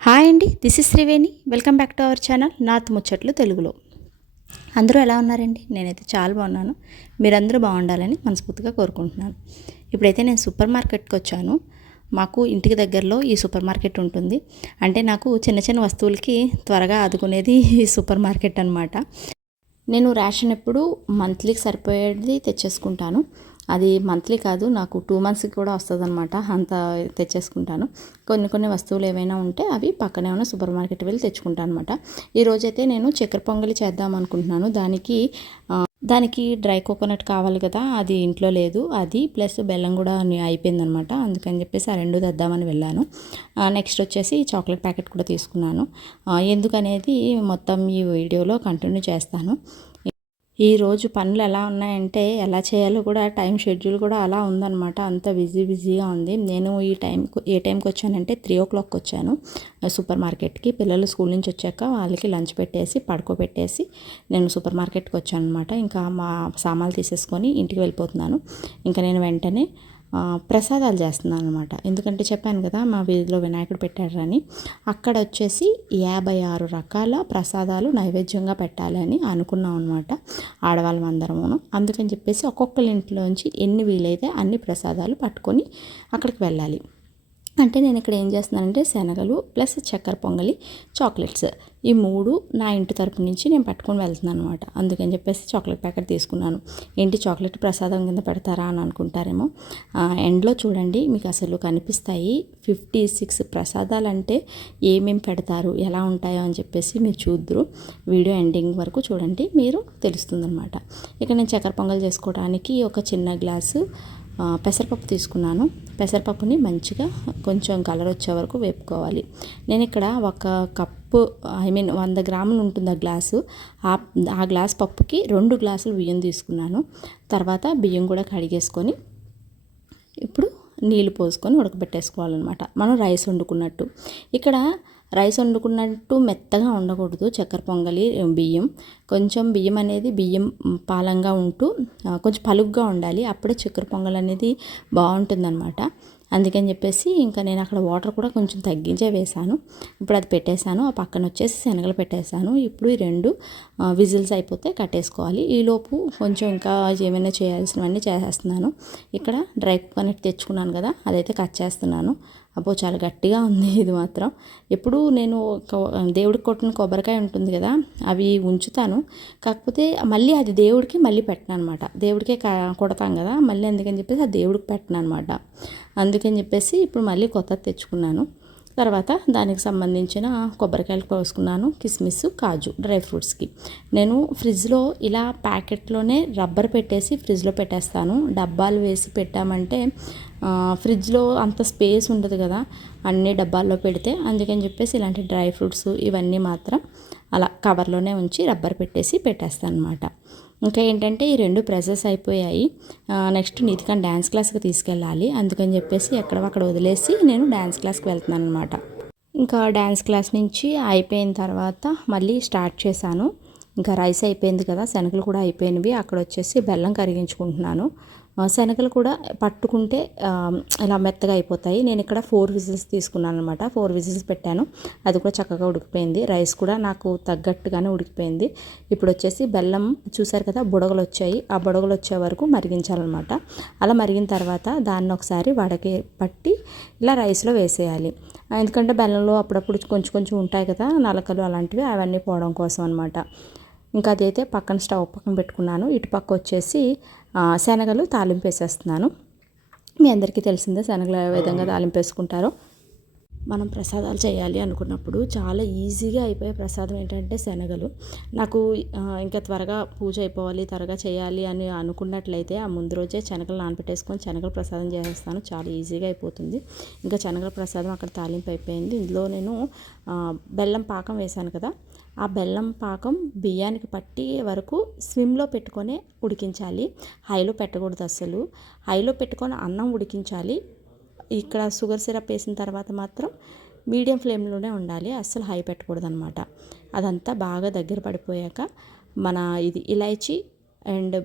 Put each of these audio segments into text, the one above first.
Hi అండి this is Triveni. Welcome back to our channel north ముచ్చట్లు తెలుగులో. అందరూ ఎలా ఉన్నారండి? నేనైతే చాలా బాగున్నాను. మీరందరూ బాగుండాలని మనస్ఫూర్తిగా కోరుకుంటున్నాను. ఇప్పుడైతే నేను సూపర్ మార్కెట్కి వచ్చాను. మాకు ఇంటికి దగ్గరలో ఈ సూపర్ మార్కెట్ ఉంటుంది. అంటే నాకు చిన్న చిన్న వస్తువులకి త్వరగా ఆదుకునేది ఈ సూపర్ మార్కెట్ అనమాట నేను రేషన్ ఎప్పుడు మంత్లీకి సరిపోయేది తెచ్చేసుకుంటాను. అది మంత్లీ కాదు నాకు టూ మంత్స్కి కూడా వస్తుంది అనమాట అంత తెచ్చేసుకుంటాను. కొన్ని కొన్ని వస్తువులు ఏవైనా ఉంటే అవి పక్కనే ఉన్న సూపర్ మార్కెట్ వెళ్ళి తెచ్చుకుంటాను అనమాట ఈరోజైతే నేను చక్కెర పొంగలి చేద్దాం అనుకుంటున్నాను. దానికి దానికి డ్రై కోకోనట్ కావాలి కదా అది ఇంట్లో లేదు. అది ప్లస్ బెల్లం కూడా అయిపోయిందనమాట అందుకని చెప్పేసి ఆ రెండు తెద్దామని వెళ్ళాను. నెక్స్ట్ వచ్చేసి చాక్లెట్ ప్యాకెట్ కూడా తీసుకున్నాను. ఎందుకనేది మొత్తం ఈ వీడియోలో కంటిన్యూ చేస్తాను. ఈరోజు పనులు ఎలా ఉన్నాయంటే ఎలా చేయాలో కూడా టైం షెడ్యూల్ కూడా అలా ఉందన్నమాట. అంత బిజీ బిజీగా ఉంది. నేను ఈ టైం ఏ టైంకి వచ్చానంటే త్రీ ఓ క్లాక్కి వచ్చాను. సూపర్ మార్కెట్కి. పిల్లలు స్కూల్ నుంచి వచ్చాక వాళ్ళకి లంచ్ పెట్టేసి పడుకోబెట్టేసి నేను సూపర్ మార్కెట్కి వచ్చాను అనమాట ఇంకా మా సామాన్లు తీసేసుకొని ఇంటికి వెళ్ళిపోతున్నాను. ఇంకా నేను వెంటనే ప్రసాదాలు చేస్తున్నాను అనమాట ఎందుకంటే చెప్పాను కదా మా వీధిలో వినాయకుడు పెట్టారని అక్కడ వచ్చేసి యాభై ఆరు రకాల ప్రసాదాలు నైవేద్యంగా పెట్టాలని అనుకున్నాం అనమాట ఆడవాళ్ళం అందరమును. అందుకని చెప్పేసి ఒక్కొక్కరి ఇంట్లోంచి ఎన్ని వీలైతే అన్ని ప్రసాదాలు పట్టుకొని అక్కడికి వెళ్ళాలి. అంటే నేను ఇక్కడ ఏం చేస్తున్నానంటే శనగలు ప్లస్ చక్కెర పొంగలి చాక్లెట్స్. ఈ మూడు నా ఇంటి తరపు నుంచి నేను పట్టుకొని వెళ్తున్నాను అనమాట అందుకని చెప్పేసి చాక్లెట్ ప్యాకెట్ తీసుకున్నాను. ఏంటి చాక్లెట్ ప్రసాదం కింద పెడతారా అని అనుకుంటారేమో. ఎండ్లో చూడండి మీకు అసలు కనిపిస్తాయి ఫిఫ్టీ సిక్స్ ప్రసాదాలు అంటే ఏమేమి పెడతారు ఎలా ఉంటాయో అని చెప్పేసి మీరు చూద్దరు. వీడియో ఎండింగ్ వరకు చూడండి మీరు తెలుస్తుందన్నమాట. ఇక నేను చక్కెర పొంగల్ చేసుకోవడానికి ఒక చిన్న గ్లాసు పెసరపప్పు తీసుకున్నాను. పెసరపప్పుని మంచిగా కొంచెం కలర్ వచ్చే వరకు వేపుకోవాలి. నేను ఇక్కడ ఒక కప్పు ఐ మీన్ వంద గ్రాములు ఉంటుంది ఆ గ్లాసు. ఆ ఆ గ్లాస్ పప్పుకి రెండు గ్లాసులు బియ్యం తీసుకున్నాను. తర్వాత బియ్యం కూడా కడిగేసుకొని ఇప్పుడు నీళ్ళు పోసుకొని ఉడకబెట్టేసుకోవాలన్నమాట. మనం రైస్ వండుకున్నట్టు. ఇక్కడ రైస్ వండుకున్నట్టు మెత్తగా ఉండకూడదు చక్కెర పొంగలి బియ్యం. కొంచెం బియ్యం అనేది బియ్యం పాలంగా ఉంటూ కొంచెం పలుగ్గా ఉండాలి. అప్పుడే చక్కెర పొంగల్ అనేది బాగుంటుందన్నమాట. అందుకని చెప్పేసి ఇంకా నేను అక్కడ వాటర్ కూడా కొంచెం తగ్గించే వేశాను. ఇప్పుడు అది పెట్టేశాను. ఆ పక్కన వచ్చేసి శనగలు పెట్టేశాను. ఇప్పుడు ఈ రెండు విజిల్స్ అయిపోతే కట్టేసుకోవాలి. ఈలోపు కొంచెం ఇంకా ఏమైనా చేయాల్సినవన్నీ చేసేస్తున్నాను. ఇక్కడ డ్రై కోకోనట్ తెచ్చుకున్నాను కదా అదైతే కట్ చేస్తున్నాను. అబ్బో చాలా గట్టిగా ఉంది ఇది మాత్రం. ఎప్పుడు నేను దేవుడికి కొట్టిన కొబ్బరికాయ ఉంటుంది కదా అవి ఉంచుతాను. కాకపోతే మళ్ళీ అది దేవుడికి మళ్ళీ పెట్టను అనమాట దేవుడికే కొడతాం కదా మళ్ళీ అందుకని చెప్పేసి ఆ దేవుడికి పెట్టను అనమాట అందుకని చెప్పేసి ఇప్పుడు మళ్ళీ కొత్త తెచ్చుకున్నాను. తర్వాత దానికి సంబంధించిన కొబ్బరికాయలు కోసుకున్నాను కిస్మిస్ కాజు డ్రై ఫ్రూట్స్కి. నేను ఫ్రిడ్జ్లో ఇలా ప్యాకెట్లోనే రబ్బర్ పెట్టేసి ఫ్రిడ్జ్లో పెట్టేస్తాను. డబ్బాలు వేసి పెట్టామంటే ఫ్రిడ్జ్లో అంత స్పేస్ ఉండదు కదా అన్ని డబ్బాల్లో పెడితే అందుకని చెప్పేసి ఇలాంటి డ్రై ఫ్రూట్స్ ఇవన్నీ మాత్రం అలా కవర్లోనే ఉంచి రబ్బర్ పెట్టేసి పెట్టేస్తాను అనమాట ఇంకా ఏంటంటే ఈ రెండు ప్రెసెస్ అయిపోయాయి. నెక్స్ట్ నీతికాన్ డ్యాన్స్ క్లాస్కి తీసుకెళ్ళాలి. అందుకని చెప్పేసి ఎక్కడక్కడ వదిలేసి నేను డ్యాన్స్ క్లాస్కి వెళ్తున్నాను అనమాట ఇంకా డ్యాన్స్ క్లాస్ నుంచి అయిపోయిన తర్వాత మళ్ళీ స్టార్ట్ చేశాను. ఇంకా రైస్ అయిపోయింది కదా శనగలు కూడా అయిపోయినవి. అక్కడ వచ్చేసి బెల్లం కరిగించుకుంటున్నాను. శనగలు కూడా పట్టుకుంటే ఇలా మెత్తగా అయిపోతాయి. నేను ఇక్కడ ఫోర్ విజిల్స్ తీసుకున్నాను అనమాట ఫోర్ విజిల్స్ పెట్టాను. అది కూడా చక్కగా ఉడికిపోయింది. రైస్ కూడా నాకు తగ్గట్టుగానే ఉడికిపోయింది. ఇప్పుడు వచ్చేసి బెల్లం చూసారు కదా బుడగలు వచ్చాయి. ఆ బుడగలు వచ్చే వరకు మరిగించాలన్నమాట. అలా మరిగిన తర్వాత దాన్ని ఒకసారి వడకి పట్టి ఇలా రైస్లో వేసేయాలి. ఎందుకంటే బెల్లంలో అప్పుడప్పుడు కొంచెం కొంచెం ఉంటాయి కదా నలకలు అలాంటివి అవన్నీ పోవడం కోసం అనమాట ఇంకా అదైతే పక్కన స్టవ్ పక్కన పెట్టుకున్నాను. ఇటు పక్క వచ్చేసి శనగలు తాలింపు వేసేస్తున్నాను మీ అందరికీ తెలిసిందే శనగలు ఏ విధంగా తాలింపు వేసుకుంటారో మనం ప్రసాదాలు చేయాలి అనుకున్నప్పుడు చాలా ఈజీగా అయిపోయే ప్రసాదం ఏంటంటే శనగలు. నాకు ఇంకా త్వరగా పూజ అయిపోవాలి త్వరగా చేయాలి అని అనుకున్నట్లయితే ఆ ముందు రోజే శనగలు నానబెట్టేసుకొని శనగలు ప్రసాదం చేసేస్తాను. చాలా ఈజీగా అయిపోతుంది. ఇంకా శనగల ప్రసాదం అక్కడ తాలింపు అయిపోయింది. ఇందులో నేను బెల్లం పాకం వేశాను కదా. ఆ బెల్లం పాకం బియ్యానికి పట్టే వరకు స్విమ్లో పెట్టుకొని ఉడికించాలి. హైలో పెట్టకూడదు అసలు హైలో పెట్టుకొని అన్నం ఉడికించాలి. ఇక్కడ షుగర్ సిరప్ వేసిన తర్వాత మాత్రం మీడియం ఫ్లేమ్లోనే ఉండాలి. అస్సలు హై పెట్టకూడదు అనమాట అదంతా బాగా దగ్గర పడిపోయాక మన ఇది ఇలాచి అండ్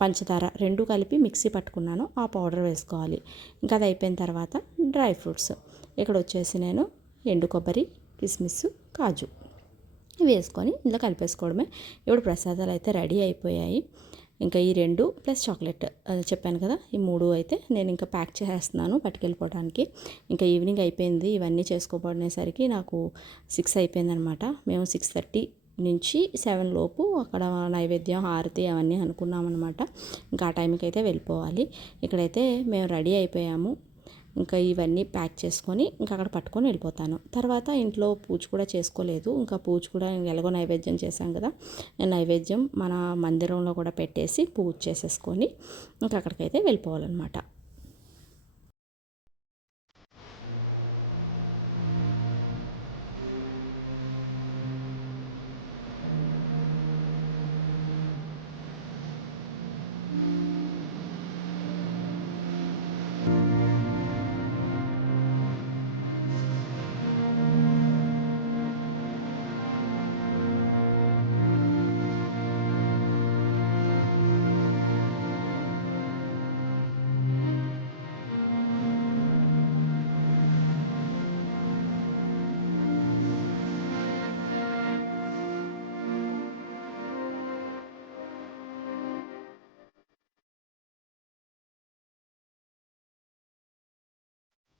పంచదార రెండు కలిపి మిక్సీ పట్టుకున్నాను. ఆ పౌడర్ వేసుకోవాలి. ఇంకా అది అయిపోయిన తర్వాత డ్రై ఫ్రూట్స్. ఇక్కడ వచ్చేసి నేను ఎండు కొబ్బరి కిస్మిస్ కాజు. వేసుకొని ఇందులో కలిపేసుకోవడమే. ఇప్పుడు ప్రసాదాలు అయితే రెడీ అయిపోయాయి. ఇంకా ఈ రెండు ప్లస్ చాక్లెట్ చెప్పాను కదా ఈ మూడు అయితే నేను ఇంకా ప్యాక్ చేసేస్తున్నాను పట్టుకెళ్ళిపోవడానికి. ఇంకా ఈవినింగ్ అయిపోయింది ఇవన్నీ చేసుకోబడినేసరికి నాకు సిక్స్ అయిపోయింది అనమాట మేము సిక్స్ థర్టీ నుంచి సెవెన్ లోపు అక్కడ నైవేద్యం హారతి అవన్నీ అనుకున్నాం అనమాట ఇంకా ఆ టైంకి అయితే వెళ్ళిపోవాలి. ఇక్కడైతే మేము రెడీ అయిపోయాము. ఇంకా ఇవన్నీ ప్యాక్ చేసుకొని ఇంకా అక్కడ పట్టుకొని వెళ్ళిపోతాను. తర్వాత ఇంట్లో పూజ కూడా చేసుకోలేదు. ఇంకా పూజ కూడా ఎలాగో నైవేద్యం చేశాం కదా. నైవేద్యం మన మందిరంలో కూడా పెట్టేసి పూజ చేసేసుకొని ఇంకా అక్కడికైతే వెళ్ళిపోవాలన్నమాట.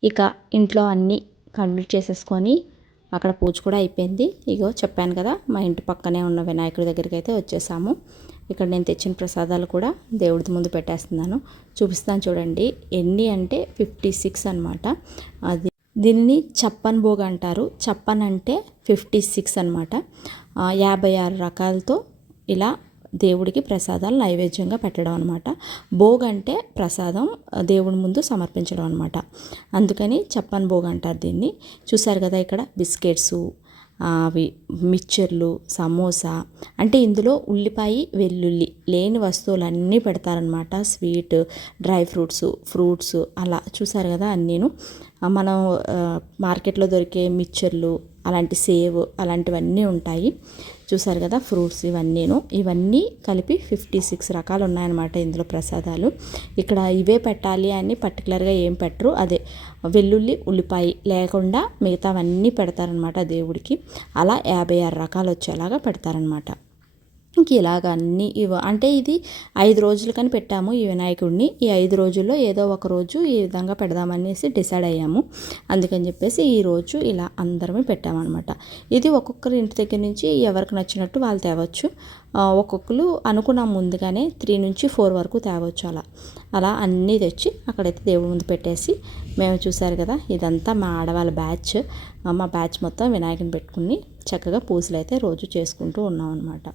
ఇక ఇంట్లో అన్నీ కంప్లీట్ చేసేసుకొని అక్కడ పూజ కూడా అయిపోయింది. ఇగో చెప్పాను కదా మా ఇంటి పక్కనే ఉన్న వినాయకుడి దగ్గరికి అయితే వచ్చేసాము. ఇక్కడ నేను తెచ్చిన ప్రసాదాలు కూడా దేవుడి ముందు పెట్టేస్తున్నాను. చూపిస్తాను చూడండి. ఎన్ని అంటే ఫిఫ్టీ సిక్స్ అనమాట అది దీనిని చప్పన్ భోగ్ అంటారు. చప్పన్ అంటే ఫిఫ్టీ సిక్స్ అనమాట యాభై ఆరు రకాలతో ఇలా దేవుడికి ప్రసాదాలు నైవేద్యంగా పెట్టడం అనమాట భోగ్ అంటే ప్రసాదం దేవుడి ముందు సమర్పించడం అనమాట అందుకని చప్పన్ భోగ్ అంటారు దీన్ని. చూసారు కదా ఇక్కడ? బిస్కెట్సు అవి మిక్చర్లు సమోసా. అంటే ఇందులో ఉల్లిపాయ వెల్లుల్లి లేని వస్తువులన్నీ పెడతారనమాట స్వీట్ డ్రై ఫ్రూట్స్ ఫ్రూట్స్ అలా. చూసారు కదా అన్నీను? మనం మార్కెట్లో దొరికే మిక్చర్లు అలాంటి సేవ్ అలాంటివన్నీ ఉంటాయి. చూసారు కదా ఫ్రూట్స్ ఇవన్నీను. ఇవన్నీ కలిపి ఫిఫ్టీ సిక్స్ రకాలు ఉన్నాయన్నమాట ఇందులో ప్రసాదాలు. ఇక్కడ ఇవే పెట్టాలి అని పర్టికులర్గా ఏం పెట్టరు. అదే వెల్లుల్లి ఉల్లిపాయ లేకుండా మిగతావన్నీ పెడతారనమాట దేవుడికి. అలా యాభై ఆరు రకాలు వచ్చేలాగా పెడతారనమాట ఇంక ఇలాగ అన్నీ ఇవ అంటే ఇది ఐదు రోజులు కానీ పెట్టాము ఈ వినాయకుడిని. ఈ ఐదు రోజుల్లో ఏదో ఒక రోజు ఈ విధంగా పెడదామనేసి డిసైడ్ అయ్యాము. అందుకని చెప్పేసి ఈ రోజు ఇలా అందరమే పెట్టామన్నమాట ఇది ఒక్కొక్కరి ఇంటి దగ్గర నుంచి ఎవరికి నచ్చినట్టు వాళ్ళు తేవచ్చు. ఒక్కొక్కరు అనుకున్నాం ముందుగానే త్రీ నుంచి ఫోర్ వరకు తేవచ్చు అలా. అలా అన్నీ తెచ్చి అక్కడైతే దేవుడి ముందు పెట్టేసి మేము చూసారు కదా ఇదంతా మా ఆడవాళ్ళ బ్యాచ్. మా బ్యాచ్ మొత్తం వినాయకుని పెట్టుకుని చక్కగా పూజలు అయితే రోజు చేసుకుంటూ ఉన్నాం అనమాట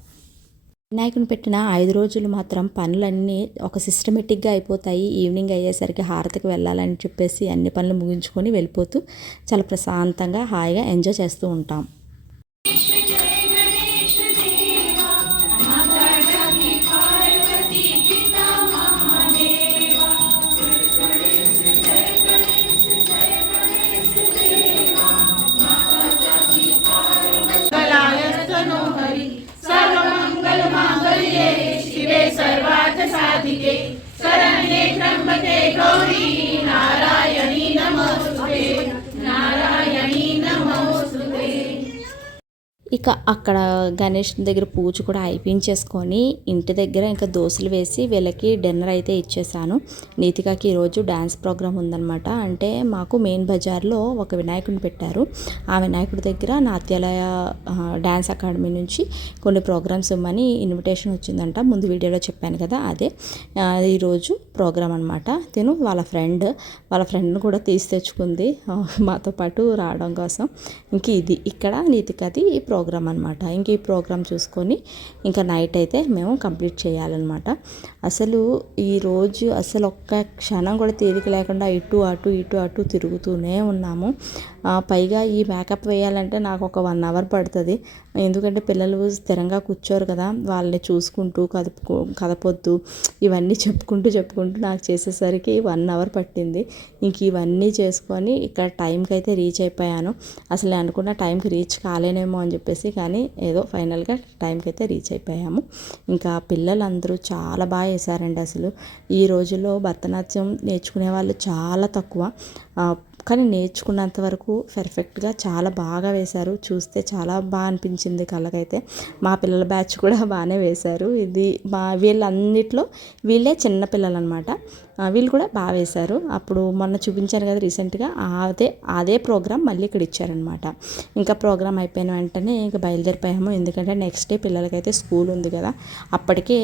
వినాయకుని పెట్టిన ఐదు రోజులు మాత్రం పనులన్నీ ఒక సిస్టమేటిక్గా అయిపోతాయి. ఈవినింగ్ అయ్యేసరికి హారతికి వెళ్ళాలని చెప్పేసి అన్ని పనులు ముగించుకొని వెళ్ళిపోతూ చాలా ప్రశాంతంగా హాయిగా ఎంజాయ్ చేస్తూ ఉంటాం. ఇక అక్కడ గణేష్ దగ్గర పూజ కూడా అయిపించేసుకొని ఇంటి దగ్గర ఇంకా దోశలు వేసి వీళ్ళకి డిన్నర్ అయితే ఇచ్చేసాను. నీతికాకి ఈరోజు డ్యాన్స్ ప్రోగ్రామ్ ఉందనమాట అంటే మాకు మెయిన్ బజార్లో ఒక వినాయకుడిని పెట్టారు. ఆ వినాయకుడి దగ్గర నాట్యాలయ డ్యాన్స్ అకాడమీ నుంచి కొన్ని ప్రోగ్రామ్స్ ఇవ్వమని ఇన్విటేషన్ వచ్చిందంట. ముందు వీడియోలో చెప్పాను కదా అదే. ఈరోజు ప్రోగ్రామ్ అనమాట తిను వాళ్ళ ఫ్రెండ్ వాళ్ళ ఫ్రెండ్ని కూడా తీసి తెచ్చుకుంది. మాతో పాటు రావడం కోసం. ఇంక ఇది. ఇక్కడ నీతికది ఈ ప్రోగ్రామ్ ప్రోగ్రామ్ అనమాట ఇంక ఈ ప్రోగ్రామ్ చూసుకొని ఇంకా నైట్ అయితే మేము కంప్లీట్ చేయాలన్నమాట. అసలు ఈరోజు అసలు ఒక్క క్షణం కూడా తీరిక లేకుండా ఇటు అటు ఇటు అటు తిరుగుతూనే ఉన్నాము. పైగా ఈ మేకప్ వేయాలంటే నాకు ఒక వన్ అవర్ పడుతుంది. ఎందుకంటే పిల్లలు స్థిరంగా కూర్చోరు కదా. వాళ్ళని చూసుకుంటూ కదుపుకో కదపొద్దు. ఇవన్నీ చెప్పుకుంటూ చెప్పుకుంటూ నాకు చేసేసరికి వన్ అవర్ పట్టింది. ఇంక ఇవన్నీ చేసుకొని ఇక్కడ టైంకి అయితే రీచ్ అయిపోయాను. అసలు అనుకున్న టైంకి రీచ్ కాలేనేమో అని చెప్పేసి కానీ ఏదో ఫైనల్గా టైంకి అయితే రీచ్ అయిపోయాము. ఇంకా పిల్లలందరూ చాలా బాగా వేశారండి అసలు. ఈ రోజుల్లో భరతనాట్యం నేర్చుకునే వాళ్ళు చాలా తక్కువ. కానీ నేర్చుకున్నంత వరకు పర్ఫెక్ట్గా చాలా బాగా వేశారు. చూస్తే చాలా బాగా అనిపించింది కళ్ళకైతే. మా పిల్లల బ్యాచ్ కూడా బాగానే వేశారు. ఇది మా వీళ్ళన్నిట్లో వీళ్ళే చిన్న పిల్లలు అనమాట వీళ్ళు కూడా బాగా వేశారు. అప్పుడు మొన్న చూపించాను కదా రీసెంట్గా అదే అదే ప్రోగ్రామ్ మళ్ళీ ఇక్కడ ఇచ్చారనమాట ఇంకా ప్రోగ్రామ్ అయిపోయిన వెంటనే ఇంకా బయలుదేరిపోయాము. ఎందుకంటే నెక్స్ట్ డే పిల్లలకైతే స్కూల్ ఉంది కదా. అప్పటికే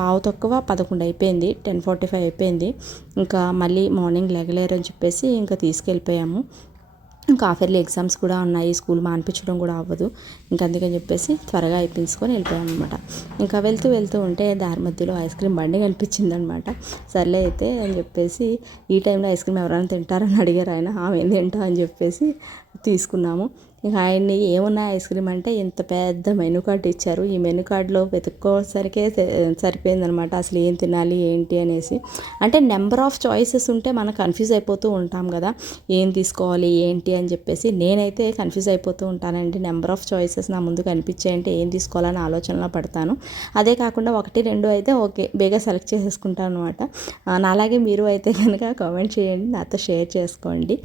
పావు తక్కువ పదకొండు అయిపోయింది టెన్ ఫార్టీ ఫైవ్ అయిపోయింది. ఇంకా మళ్ళీ మార్నింగ్ లెగలేరు అని చెప్పేసి ఇంకా తీసుకెళ్ళిపోయాము. ఇంకా హాఫ్ ఎగ్జామ్స్ కూడా ఉన్నాయి స్కూల్ మానిపించడం కూడా అవ్వదు. ఇంకా అందుకని చెప్పేసి త్వరగా అయిపించుకొని వెళ్ళిపోయాం అనమాట ఇంకా వెళ్తూ వెళ్తూ ఉంటే దారి మధ్యలో ఐస్ క్రీమ్ బండి కనిపించింది అనమాట సర్లే అయితే అని చెప్పేసి ఈ టైంలో ఐస్ క్రీమ్ ఎవరైనా తింటారని అడిగారు ఆయన ఆమె ఏం తింటా? అని చెప్పేసి తీసుకున్నాము. ఇక ఆయన్ని ఏమున్నా ఐస్ క్రీమ్ అంటే ఇంత పెద్ద మెనూ కార్డు ఇచ్చారు. ఈ మెనూ కార్డులో వెతుక్కోసరికే సరిపోయిందనమాట అసలు ఏం తినాలి ఏంటి అనేసి. అంటే నెంబర్ ఆఫ్ చాయిసెస్ ఉంటే మనం కన్ఫ్యూజ్ అయిపోతూ ఉంటాం కదా. ఏం తీసుకోవాలి ఏంటి అని చెప్పేసి. నేనైతే కన్ఫ్యూజ్ అయిపోతూ ఉంటానండి. నెంబర్ ఆఫ్ చాయిసెస్ నా ముందు కనిపించాయంటే ఏం తీసుకోవాలని ఆలోచనలో పడతాను. అదే కాకుండా ఒకటి రెండు అయితే ఓకే. బేగా సెలెక్ట్ చేసేసుకుంటాను అనమాట నాలాగే మీరు అయితే కనుక కామెంట్ చేయండి. నాతో షేర్ చేసుకోండి.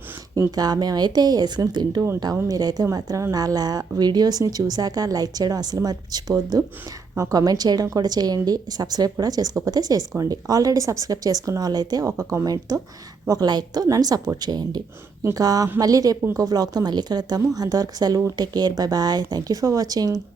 ఇంకా మేమైతే ఐస్ క్రీమ్ తింటూ ఉంటాము. మీరైతే మాత్రం. నా వీడియోస్ని చూశాక లైక్ చేయడం అసలు మర్చిపోవద్దు. కామెంట్ చేయడం కూడా చేయండి. సబ్స్క్రైబ్ కూడా చేసుకోకపోతే చేసుకోండి. ఆల్రెడీ సబ్స్క్రైబ్ చేసుకున్న వాళ్ళైతే ఒక కామెంట్తో ఒక లైక్తో నన్ను సపోర్ట్ చేయండి. ఇంకా మళ్ళీ రేపు ఇంకో వ్లాగ్తో మళ్ళీ కలుద్దాము. అంతవరకు సెలవు take care bye bye. Thank you for watching.